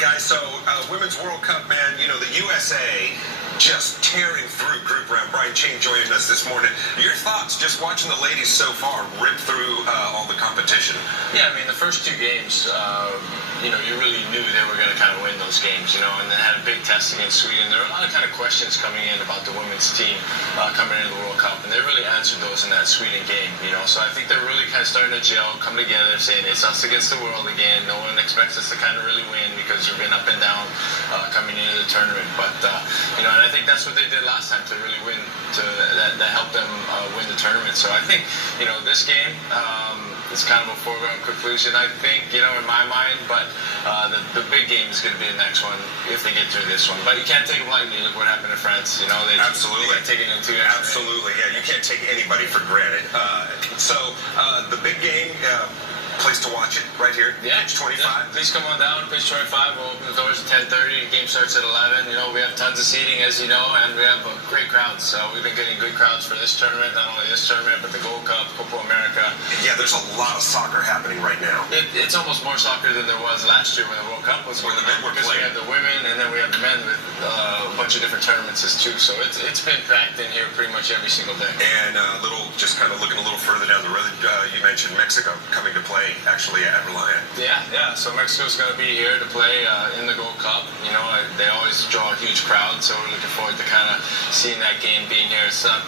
Guys, so Women's World Cup, man, you know, the USA just tearing through group round. Brian Ching joining us this morning. Your thoughts just watching the ladies so far rip through all the competition? Yeah, I mean, the first two games, you know, you really knew they were going to kind of win those games, you know, and they had a big test against Sweden. There were a lot of kind of questions coming in about the women's team coming into the World Cup, and they really answered those in that Sweden game, you know. So I think they're really kind of starting to gel, come together, saying it's us against the world again. No one expects us to kind of really win because we've been up and down coming into the tournament. But, you know, and I think that's what they did last time to really win, that helped them win the tournament. So I think, you know, this game, it's kind of a foregone conclusion, I think, you know, in my mind. But the big game is going to be the next one if they get through this one. But you can't take them lightly. Look what happened to France. You know, they absolutely got taken into it. Absolutely, yeah. You can't take anybody for granted. So the big game. Place to watch it right here. Yeah. Pitch 25. Yeah. Please come on down. Pitch 25. We'll open the doors at 10:30. The game starts at 11. You know, we have tons of seating, as you know, and we have great crowds. So we've been getting good crowds for this tournament, not only this tournament, but the Gold Cup, Copa America. Yeah, there's a lot of soccer happening right now. It's almost more soccer than there was last year when the World Cup was when the men were playing. We have the women, and then we have the men with a bunch of different tournaments too. So it's been packed in here pretty much every single day. And just kind of looking a little further down the road, you mentioned Mexico coming to play actually at Reliant. Yeah. So Mexico's going to be here to play in the Gold Cup. You know, they always draw a huge crowd, so we're looking forward to kind of seeing that game being here. It's not,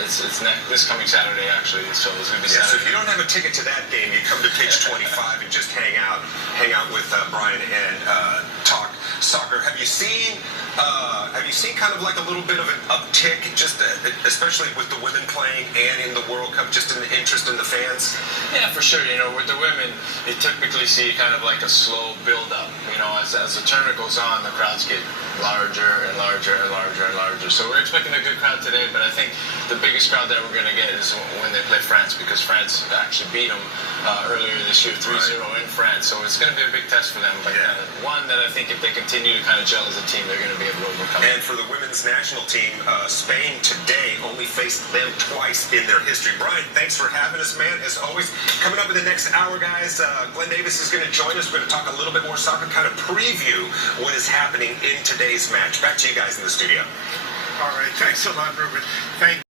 it's this coming Saturday actually. So it's going to be Saturday. So if you don't have a ticket to that game, you come to pitch 25 and just hang out with Brian and talk soccer. Have you seen kind of like a little bit of an uptick, just especially with the women playing and in the World Cup, just in the interest in the fans? Yeah, for sure. You know, with the women, you typically see kind of like a slow build-up. You know, as the tournament goes on, the crowds get larger and larger and larger and larger. So we're expecting a good crowd today, but I think the biggest crowd that we're going to get is when they play France, because France actually beat them earlier this year, 3-0 in France. So it's going to be a big test for them. But one that I think if they continue to kind of gel as a team, they're going to be able to overcome. And for the women's national team, Spain today only faced them twice in their history. Brian, thanks for having us, man. As always, coming up in the next hour, guys, Glenn Davis is going to join us. We're going to talk a little bit more soccer, kind of preview what is happening in today's match. Back to you guys in the studio. All right. Thanks a lot, Ruben. Thank